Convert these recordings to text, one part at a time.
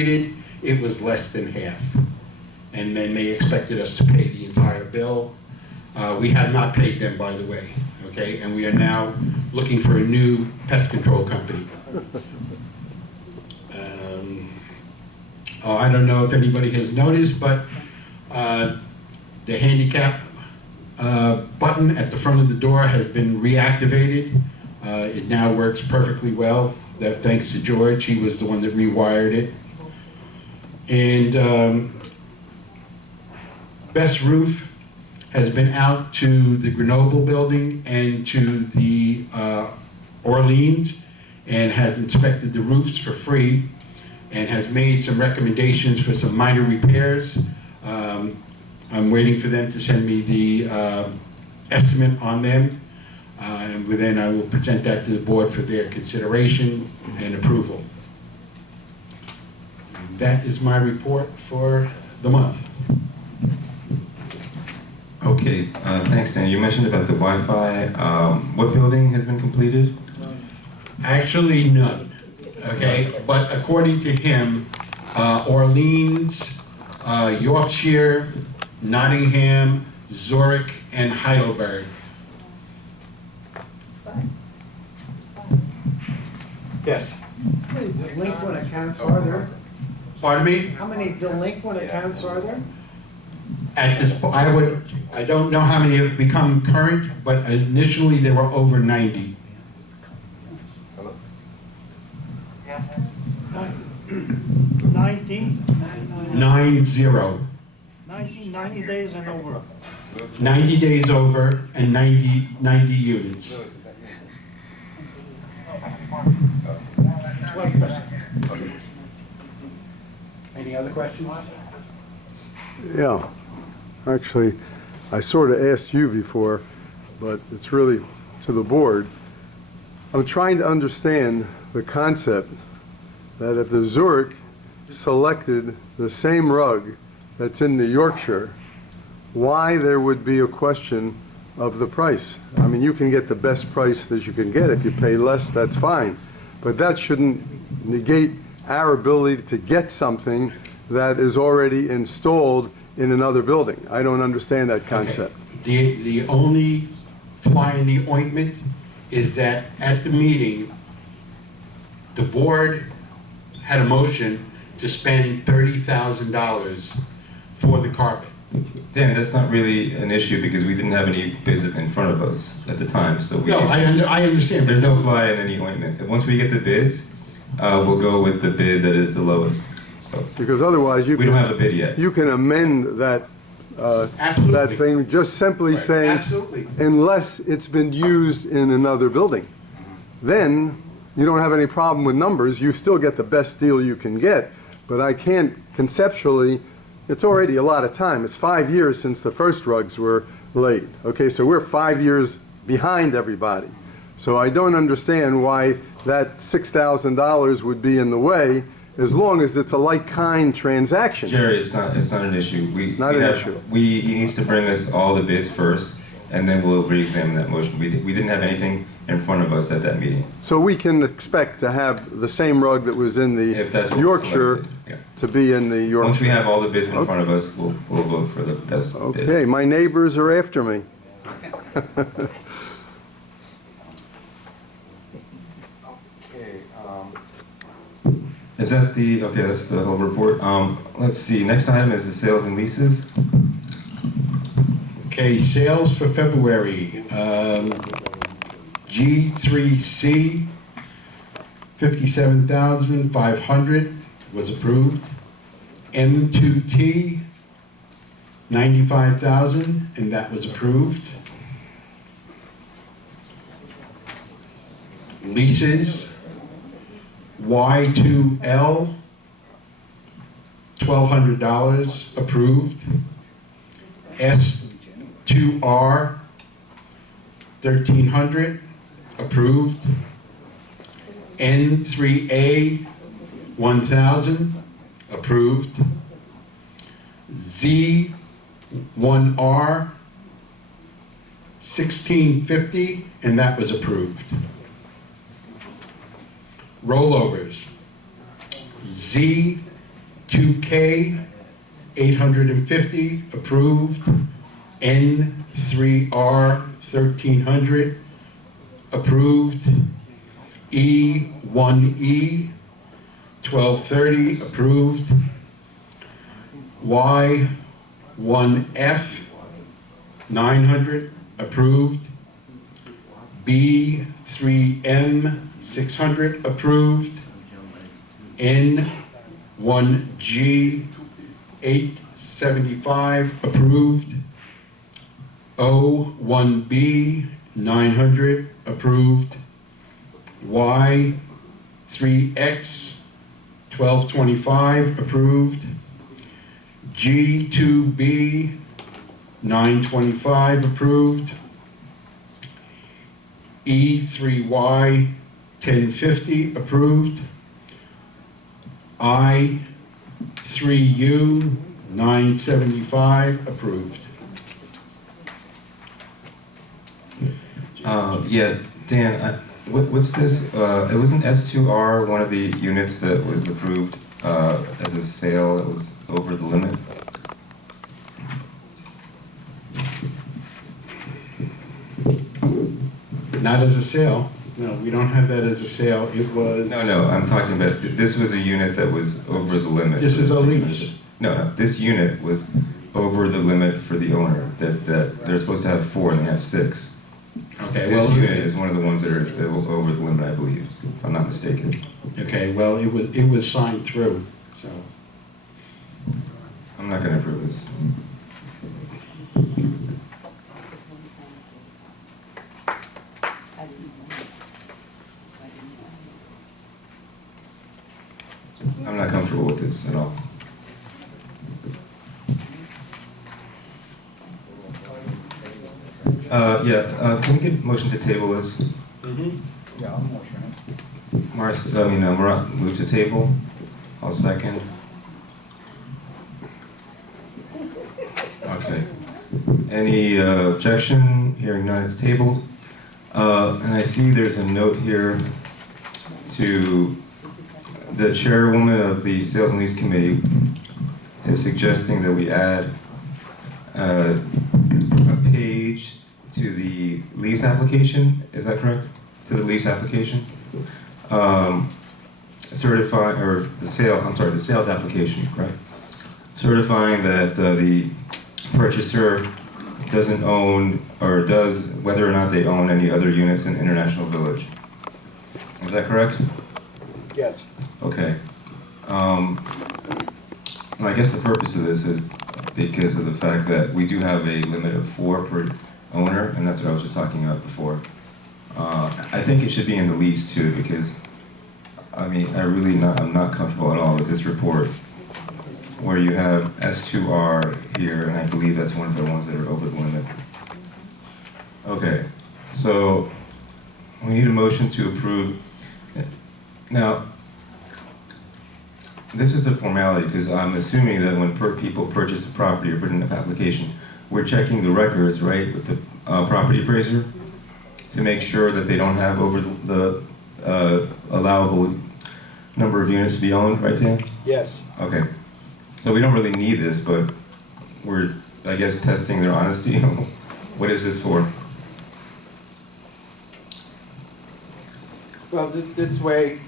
it was less than half. And then they expected us to pay the entire bill. We have not paid them, by the way, okay? And we are now looking for a new pest control company. I don't know if anybody has noticed, but the handicap button at the front of the door has been reactivated. It now works perfectly well. That thanks to George. He was the one that rewired it. And Best Roof has been out to the Grenoble building and to the Orleans and has inspected the roofs for free and has made some recommendations for some minor repairs. I'm waiting for them to send me the estimate on them, and then I will present that to the board for their consideration and approval. That is my report for the month. Okay, thanks, Dan. You mentioned about the Wi-Fi. What building has been completed? Actually, none, okay? But according to him, Orleans, Yorkshire, Nottingham, Zurich, and Heidelberg. Yes? How many delinquent accounts are there? Pardon me? How many delinquent accounts are there? At this, I don't know how many have become current, but initially there were over 90. 90 days and over. 90 days over and 90 units. 12%. Any other questions? Yeah, actually, I sort of asked you before, but it's really to the board. I'm trying to understand the concept that if the Zurich selected the same rug that's in the Yorkshire, why there would be a question of the price. I mean, you can get the best price that you can get. If you pay less, that's fine. But that shouldn't negate our ability to get something that is already installed in another building. I don't understand that concept. Okay. The only fly in the ointment is that at the meeting, the board had a motion to spend $30,000 for the carpet. Dan, that's not really an issue because we didn't have any bids in front of us at the time. So we No, I understand. There's no fly in any ointment. Once we get the bids, we'll go with the bid that is the lowest. So Because otherwise we don't have a bid yet. you can amend that, that Absolutely. thing, just simply Right, saying, absolutely. unless it's been used in another building. Then you don't have any problem with numbers. You still get the best deal you can get. But I can't conceptually, it's already a lot of time. It's 5 years since the first rugs were laid. Okay, so we're 5 years behind everybody. So I don't understand why that $6,000 would be in the way as long as it's a like-kind transaction. Jerry, it's not an issue. Not an issue. He needs to bring us all the bids first, and then we'll re-examine that motion. We didn't have anything in front of us at that meeting. So we can expect to have the same rug that was in If that's the what was Yorkshire selected, yeah. to be in the Yorkshire. Once we have all the bids in front of us, we'll vote for the best bid. Okay, my neighbors are after me. Is that okay, that's the whole report. Let's see, next item is the sales and leases. Okay, sales for February. G3C, 57,500 was approved. M2T, 95,000, and that was approved. Leases, Y2L, $1,200, approved. S2R, 1,300, approved. N3A, 1,000, approved. Z1R, 1,650, and that was approved. Rollovers, Z 2K, 850, approved. N3R, 1300, approved. E1E, 1230, approved. Y1F, 900, approved. B3M, 600, approved. N1G, 875, approved. O1B, 900, approved. Y3X, 1225, approved. G2B, 925, approved. E3Y, 1050, approved. I3U, 975, approved. Yeah, Dan, what's this? It wasn't S2R one of the units that was approved as a sale that was over the limit? Not as a sale. No, we don't have that as a sale. It was. No, I'm talking about, this was a unit that was over the limit. This is a lease. No, this unit was over the limit for the owner, that they're supposed to have 4 and they have 6. Okay, This well, unit is one of the ones that are over the limit, I believe, if I'm not mistaken. okay, well, it was signed through, so. I'm not gonna approve this. I'm not comfortable with this at all. Can we get a motion to table this? Yeah, I'm motion Murat, move to table. I'll second. Okay. Any objection? Hearing none, it's tabled. And I see there's a note here to the chairwoman of the Sales and Lease Committee is suggesting that we add a page to the lease application. Is that correct? To the lease application? Certifying, or the sales application, correct? Certifying that the purchaser doesn't own, or does, whether or not they own any other units in International Village. Is that correct? Yes. Okay. And I guess the purpose of this is because of the fact that we do have a limit of 4 per owner, and that's what I was just talking about before. I think it should be in the lease too, because I mean, I'm not comfortable at all with this report where you have S2R here, and I believe that's one of the ones that are over the limit. Okay, so we need a motion to approve. Now, this is a formality because I'm assuming that when people purchase a property or put in an application, we're checking the records, right, with the property appraiser to make sure that they don't have over the allowable number of units to be owned, right, Dan? Yes. Okay. So we don't really need this, but we're, I guess, testing their honesty. What is this for? Well, this way,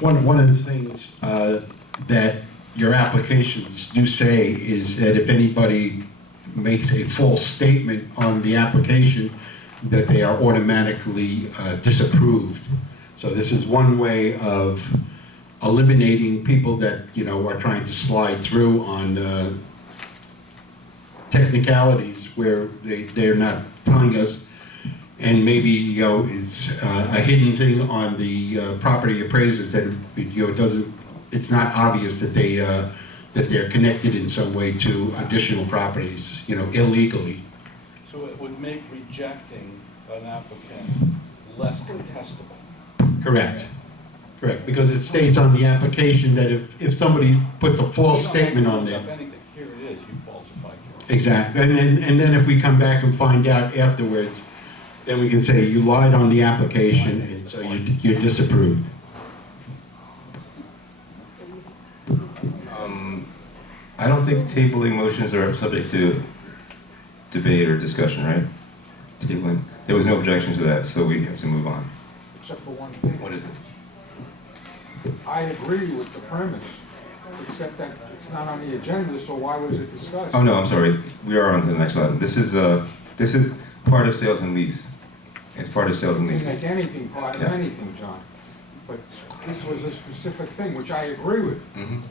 One of the things that your applications do say is that if anybody makes a false statement on the application, that they are automatically disapproved. So this is one way of eliminating people that, you know, are trying to slide through on technicalities where they're not telling us, and maybe, you know, it's a hidden thing on the property appraisers that, you know, it's not obvious that they're connected in some way to additional properties, you know, illegally. So it would make rejecting an applicant less contestable. Correct. Correct, because it states on the application that if somebody puts a false statement on there. Anything, here it is, you falsified yours. Exactly, and then if we come back and find out afterwards then we can say you lied on the application, and so you're disapproved. I don't think tabling motions are subject to debate or discussion, right? Tabling, there was no objection to that, so we have to move on. Except for one thing. What is it? I agree with the premise, except that it's not on the agenda, so why was it discussed? Oh, no, I'm sorry. We are on to the next item. This is part of sales and lease. It's part of sales and You can lease. make anything part of Yeah. anything, John. But this was a specific thing, which I agree with, Mhm.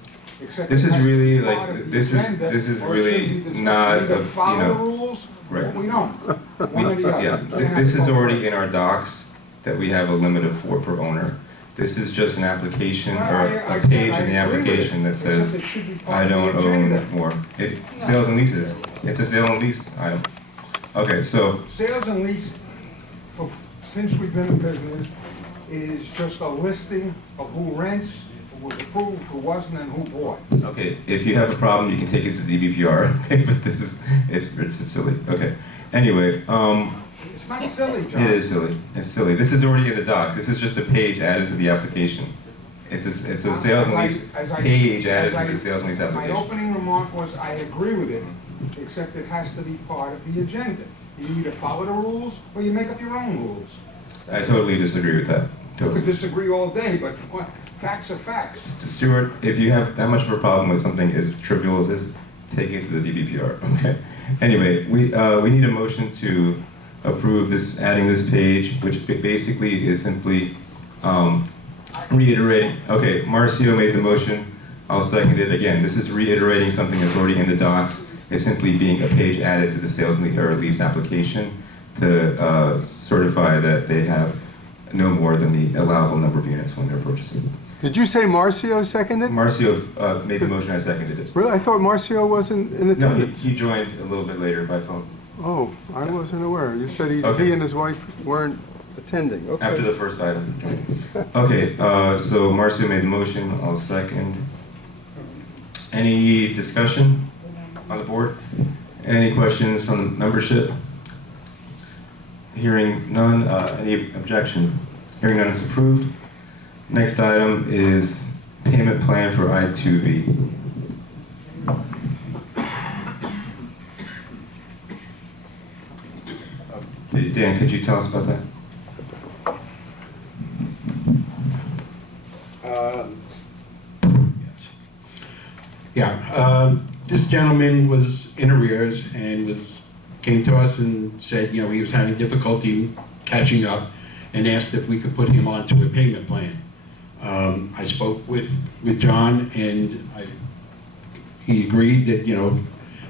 except. This it is has to be really part like, of the this agenda, is or it really should be discussed. not, We either a, follow the you know, rules, or right. we don't. One or the other. Yeah, You can't have this is both. already in our docs, that we have a limit of 4 per owner. This is just an application, Well, or I a said page I in the agree with application it, that except says, it should be part I of the don't agenda. own more. Sales and leases. It's a sale and lease item. Okay, so, Sales and lease, since we've been in business, is just a listing of who rents, who was approved, who wasn't, and who bought. okay, if you have a problem, you can take it to DBPR, okay, but this is, it's silly, okay. Anyway, It's not silly, John. it is silly, it's silly. This is already in the docs, this is just a page added to the application. It's a sales and lease page added to the sales and lease My application. opening remark was, I agree with it, except it has to be part of the agenda. You either follow the rules, or you make up your own rules. I totally disagree with that, You could totally. disagree all day, but facts are facts. Stuart, if you have that much of a problem with something as trivial as this, take it to the DBPR, okay? Anyway, we need a motion to approve this, adding this page, which basically is simply reiterating, okay, Marcio made the motion, I'll second it again. This is reiterating something that's already in the docs. It's simply being a page added to the sales or lease application to certify that they have no more than the allowable number of units when they're purchasing. Did you say Marcio seconded? Marcio made the motion, I seconded it. Really? I thought Marcio wasn't in No, attendance. he joined a little bit later by phone, Oh, I wasn't aware. You said Okay. he and his wife weren't attending. Okay. after the first item. Okay, so Marcio made the motion, I'll second. Any discussion on the board? Any questions from the membership? Hearing none, any objection? Hearing none is approved. Next item is payment plan for I2V. Okay, Dan, could you tell us about that? Yeah, this gentleman was in arrears and came to us and said, you know, he was having difficulty catching up and asked if we could put him onto a payment plan. I spoke with John and he agreed that, you know,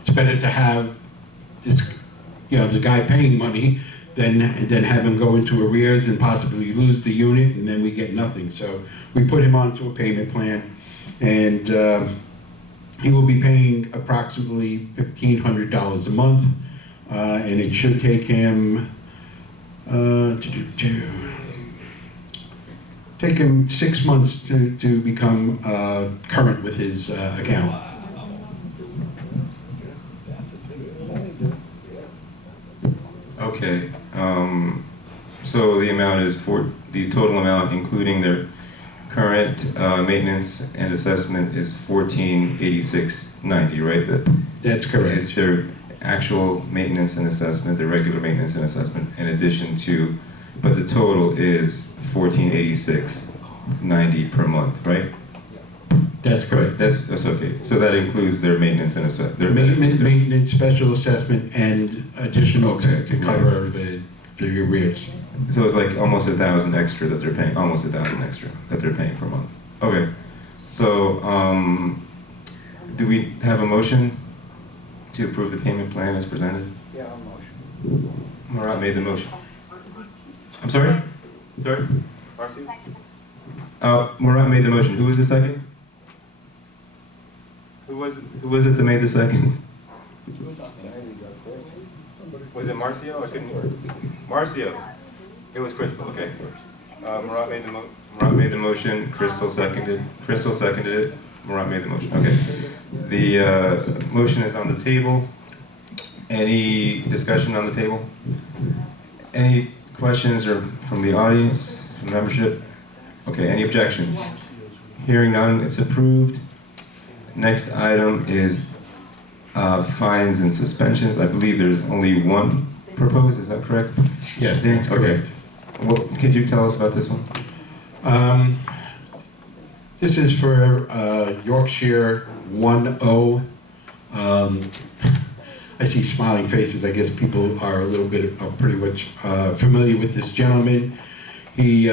it's better to have this, you know, the guy paying money than have him go into arrears and possibly lose the unit and then we get nothing. So we put him onto a payment plan and he will be paying approximately $1,500 a month, and it should take him take him 6 months to become current with his account. Okay, so the amount is the total amount, including their current maintenance and assessment, is $1,486.90, right? That's correct. It's their actual maintenance and assessment, their regular maintenance and assessment, in addition to, but the total is $1,486.90 per month, right? That's correct. That's okay. So that includes their maintenance and assessment. Their maintenance, special assessment, and additional Okay. to cover the arrears. So it's like almost 1,000 extra that they're paying, almost 1,000 extra that they're paying per month. Okay, so do we have a motion to approve the payment plan as presented? Yeah, I'll motion. Marat made the motion. I'm sorry? Sorry? Marcy? Marat made the motion. Who was the second? Who was it that made the second? Was it Marcio? I couldn't hear. Marcio. It was Crystal, okay. Marat made the motion, Crystal seconded it, Marat made the motion, okay. The motion is on the table. Any discussion on the table? Any questions or from the audience, from membership? Okay, any objections? Hearing none, it's approved. Next item is fines and suspensions. I believe there's only one proposed, is that correct? Yes, Dan? that's Okay. correct. Well, could you tell us about this one? This is for Yorkshire 1-0. I see smiling faces. I guess people are a little bit, are pretty much familiar with this gentleman. He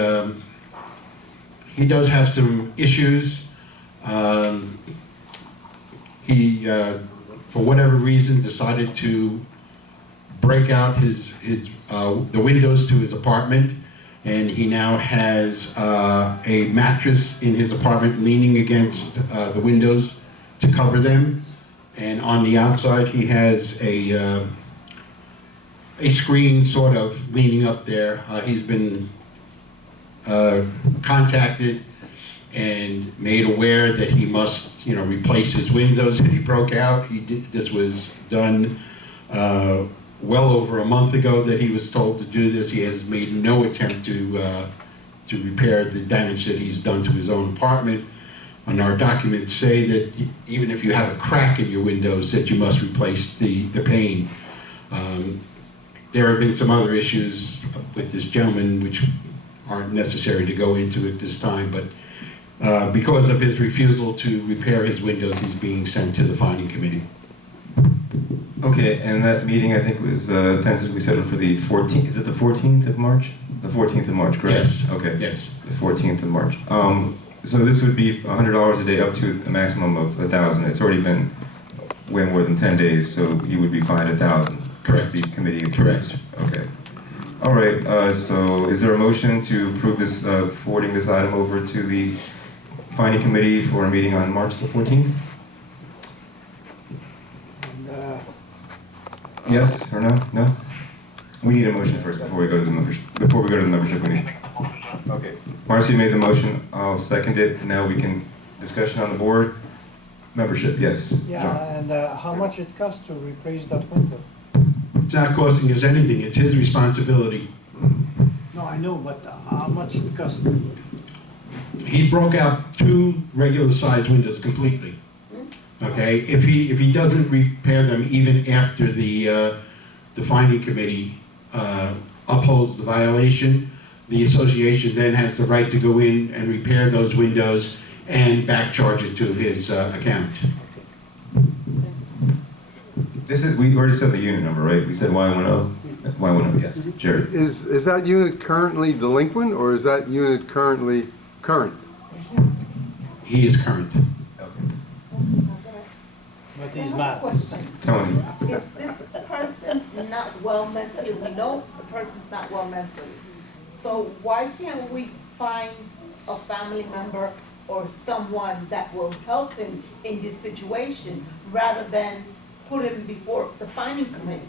does have some issues. He, for whatever reason, decided to break out the windows to his apartment, and he now has a mattress in his apartment leaning against the windows to cover them, and on the outside he has a screen sort of leaning up there. He's been contacted and made aware that he must, replace his windows that he broke out. This was done well over a month ago that he was told to do this. He has made no attempt to repair the damage that he's done to his own apartment. And our documents say that even if you have a crack in your windows, that you must replace the pane. There have been some other issues with this gentleman which aren't necessary to go into at this time, but because of his refusal to repair his windows, he's being sent to the finding committee. Okay, and that meeting, I think, was tentatively scheduled for the 14th. Is it the 14th of March? The 14th of March, correct? Yes. Okay. Yes. The 14th of March. So this would be $100 a day up to a maximum of $1,000. It's already been way more than 10 days, so you would be fined $1,000. Correct. The committee Correct. Okay. All right. So is there a motion to approve this, forwarding this item over to the finding committee for a meeting on March the 14th? And, Yes or no? No? We need a motion first before we go to the membership. Before we go to the membership meeting. Okay. Marcy made the motion. I'll second it. Now we can discussion on the board. Membership, yes. yeah, and how much it costs to replace that window? It's not costing us anything. It's his responsibility. No, I know, but how much it costs? He broke out 2 regular-sized windows completely. Okay, if he doesn't repair them even after the finding committee upholds the violation, the association then has the right to go in and repair those windows and back charge it to his account. This is, we already said the unit number, right? We said Y10? Y10, yes. Jared. Is that unit currently delinquent, or is that unit currently current? He is current. But he's I have a not. question. Tony. Is this person not well mentally? We know the person's not well mentally. So why can't we find a family member or someone that will help him in this situation rather than put him before the finding committee?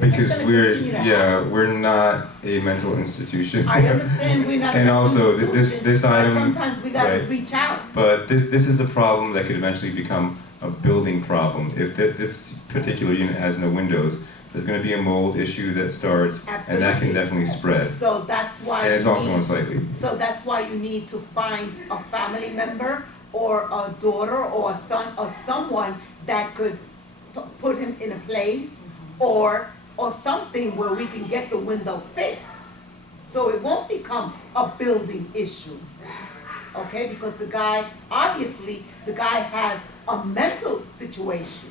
Because gonna we're, continue to yeah, we're not a mental institution. I understand we're not. And an also, institution, this but item- sometimes we gotta right. reach out. But this is a problem that could eventually become a building problem. If this particular unit has no windows, there's gonna be a mold issue that starts, and that can Absolutely. definitely spread. So that's why. And it's we also need- unsightly. So that's why you need to find a family member or a daughter or a son or someone that could put him in a place or something where we can get the window fixed. So it won't become a building issue. Okay, because the guy, obviously, the guy has a mental situation.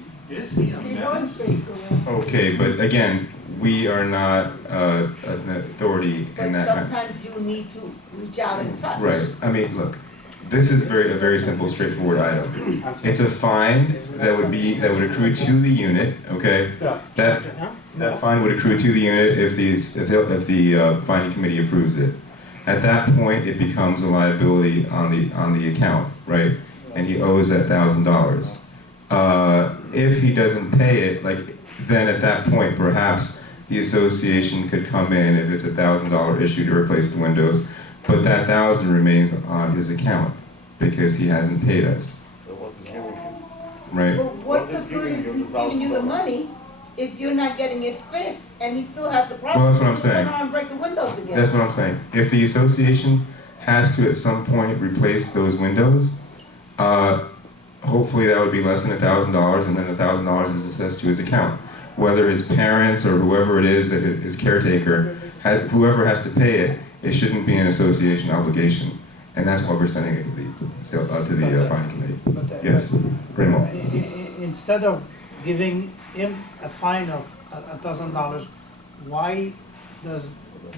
Okay, but again, we are not an authority But in that kind. sometimes you need to reach out and touch. Right, I mean, look, this is a very simple, straightforward item. It's a fine that would accrue to the unit, okay? That fine would accrue to the unit if the finding committee approves it. At that point, it becomes a liability on the account, right? And he owes that $1,000. If he doesn't pay it, then at that point, perhaps the association could come in if it's a $1,000 issue to replace the windows, but that $1,000 remains on his account because he hasn't paid us, right? But what the good is he giving you the money if you're not getting it fixed and he still has the Well, problem? that's what I'm you turn saying. around and break the windows again. That's what I'm saying. If the association has to at some point replace those windows, hopefully that would be less than $1,000, and then $1,000 is assessed to his account. Whether his parents or whoever it is that his caretaker, whoever has to pay it, it shouldn't be an association obligation, and that's why we're sending it to the finance committee. But, Yes, Raymond. Instead of giving him a fine of $1,000, why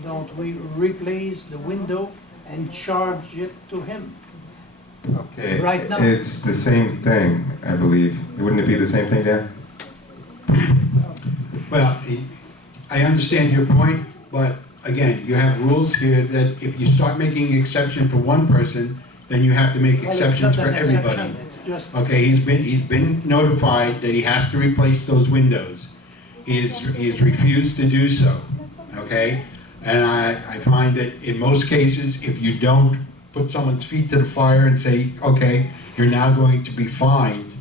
don't we replace the window and charge it to him? Okay, Right now. it's the same thing, I believe. Wouldn't it be the same thing, Dan? Well, I understand your point, but again, you have rules here that if you start making exception for one person, then you have to make Well, it's exceptions not for an everybody. exception, it's just, Okay, he's been notified that he has to replace those windows. He has refused to do so, okay? And I find that in most cases, if you don't put someone's feet to the fire and say, okay, you're now going to be fined,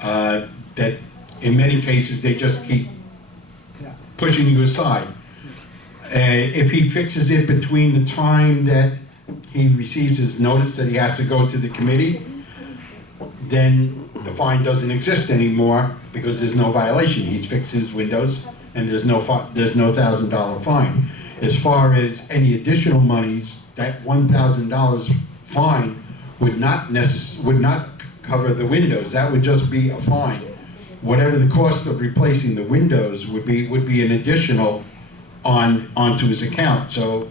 that in many cases, they just keep yeah. pushing you aside. If he fixes it between the time that he receives his notice that he has to go to the committee, then the fine doesn't exist anymore because there's no violation. He's fixed his windows and there's no $1,000 fine. As far as any additional monies, that $1,000 fine would not cover the windows. That would just be a fine. Whatever the cost of replacing the windows would be an additional onto his account. So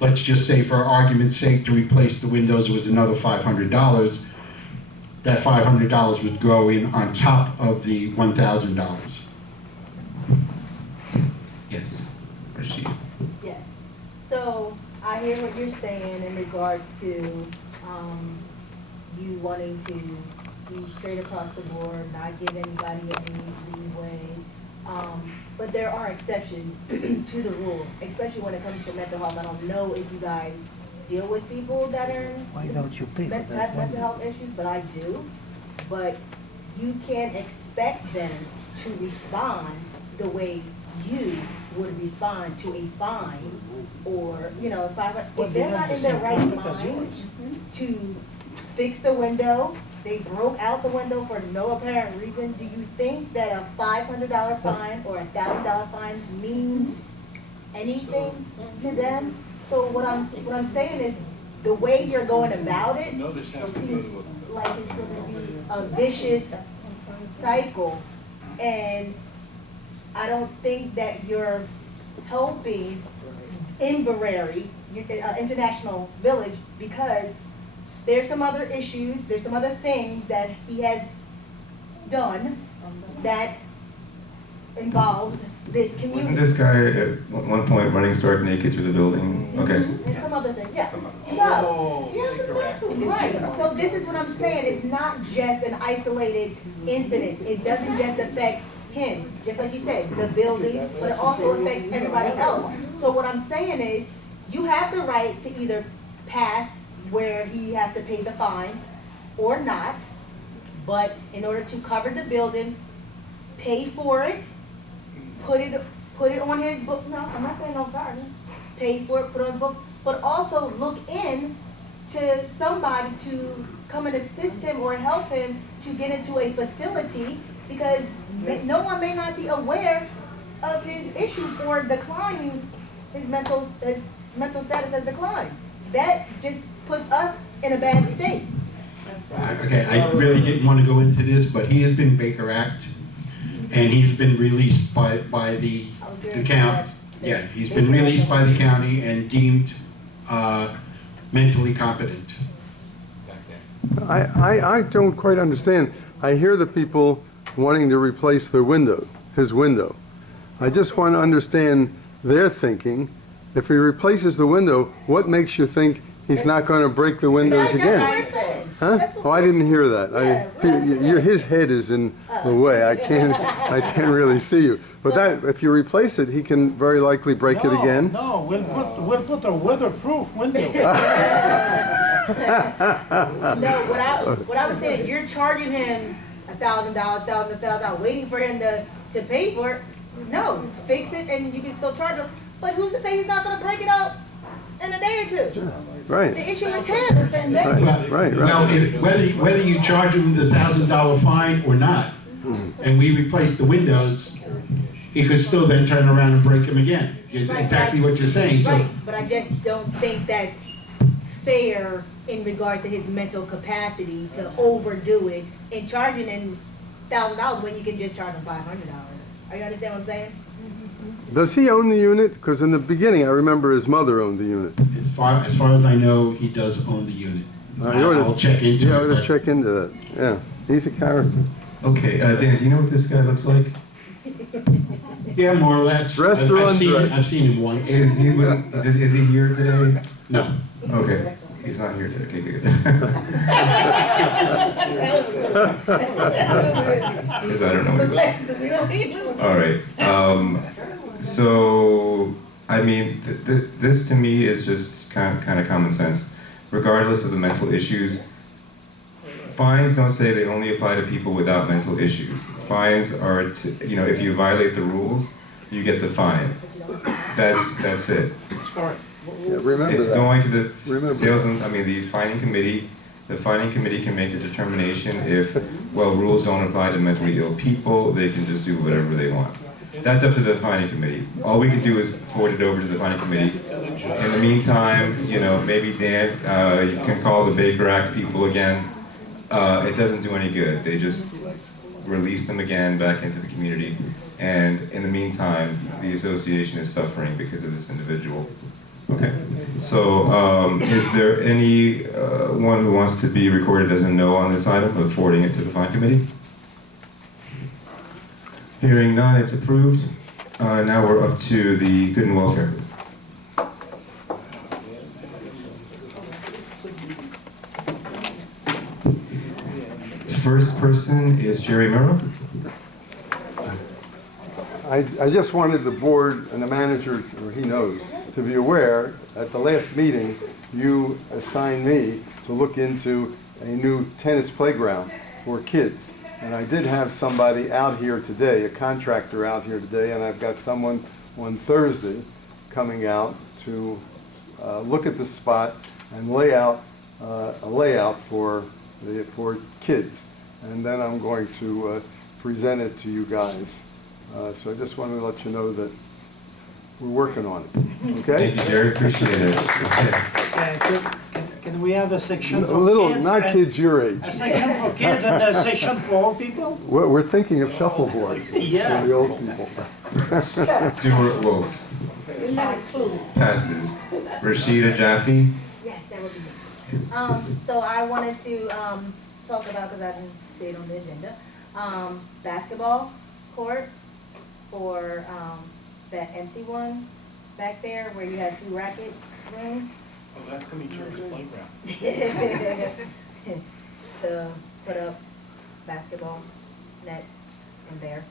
let's just say, for argument's sake, to replace the windows was another $500. That $500 would go in on top of the $1,000. Yes. Rashid. Yes. So I hear what you're saying in regards to you wanting to be straight across the board, not give anybody any leeway. But there are exceptions to the rule, especially when it comes to mental health. I don't know if you guys deal with people that are Why don't you pay for have that mental window? health issues, but I do. But you can't expect them to respond the way you would respond to a fine or, if they're not in their right mind to fix the window, they broke out the window for no apparent reason, do you think that a $500 fine or a $1,000 fine means anything to them? So what I'm saying is, the way you're going about it, Notice has it to go seems to like it's gonna be a vicious cycle, and I don't think that you're helping Inverary, International Village, because there's some other issues, there's some other things that he has done that involves this community. Wasn't this guy at one point running stark naked through the building? Okay. There's some other things, yeah. Oh, So, yes, incorrect. right, so this is what I'm saying, it's not just an isolated incident, it doesn't just affect him, just like you said, the building, but it also affects everybody else. So what I'm saying is, you have the right to either pass where he has to pay the fine or not, but in order to cover the building, pay for it, put it on his book, no, I'm not saying no pardon, pay for it, put it on books, but also look in to somebody to come and assist him or help him to get into a facility, because no one may not be aware of his issues or declining, his mental status has declined. That just puts us in a bad state. Okay, I really didn't want to go into this, but he has been Baker Act, and he's been released by the county. Yeah, he's been released by the county and deemed mentally competent. Back there. I don't quite understand. I hear the people wanting to replace their window, his window. I just want to understand their thinking. If he replaces the window, what makes you think he's not going to break the windows That's what again? I said. Huh? That's what Oh, I didn't hear that. His head is in the way. I can't really see you. But that, if you replace it, he can very likely break it again. No, we'll put a weatherproof window. No, what I was saying, you're charging him $1,000, $1,000, waiting for him to pay for it. No, fix it and you can still charge him, but who's to say he's not gonna break it out in a day or two? Right, The issue is him. right. Well, whether you charge him the $1,000 fine or not, and we replace the windows, he could still then turn around and break them again. It's exactly what you're saying. So Right, but I just don't think that's fair in regards to his mental capacity to overdo it and charging him $1,000 when you can just charge him $500. Are you understand what I'm saying? Does he own the unit? Because in the beginning, I remember his mother owned the unit. as far as I know, he does own the unit. You ought to- I'll check into Yeah, I it. ought to but- check into that, yeah. He's a character. Okay, Dan, do you know what this guy looks like? Yeah, more or less. Dressed or I've seen- undressed? I've seen him once. Is he here today? No. Okay, he's not here today, okay, good. Because I don't know what he looks like. All right, so, I mean, this to me is just kind of common sense. Regardless of the mental issues, fines don't say they only apply to people without mental issues. Fines are, if you violate the rules, you get the fine. That's it. Sorry. Yeah, remember It's that. going to the Remember sales and, the fining committee. The fining committee can make a determination if, well, rules don't apply to mentally ill people, they can just do whatever they want. That's up to the fining committee. All we can do is forward it over to the fining committee. In the meantime, maybe Dan, you can call the Baker Act people again. It doesn't do any good. They just release them again back into the community. And in the meantime, the association is suffering because of this individual. Okay, so is there any one who wants to be recorded as a no on this item of forwarding it to the fine committee? Hearing none, it's approved. Now we're up to the good and welfare. First person is Jerry Merrill. I just wanted the board and the manager, or he knows, to be aware, at the last meeting, you assigned me to look into a new tennis playground for kids. And I did have somebody out here today, a contractor out here today, and I've got someone on Thursday coming out to look at the spot and lay out a layout for kids. And then I'm going to present it to you guys. So I just wanted to let you know that we're working on it, okay? Thank you, Jerry. Appreciate it. Okay. Can we have a section A for little, kids? not and- kids your age. A section for kids and a section for old people? We're thinking of shuffleboards Yeah. for the old people. Stuart Wolf You're not included. passes. Rashida Jaffe. Yes, that would be me. So I wanted to, talk about, because I didn't see it on the agenda, basketball court for, that empty one back there where you had 2 racket rooms. Oh, that could be Jerry's playground. To put up basketball nets in there.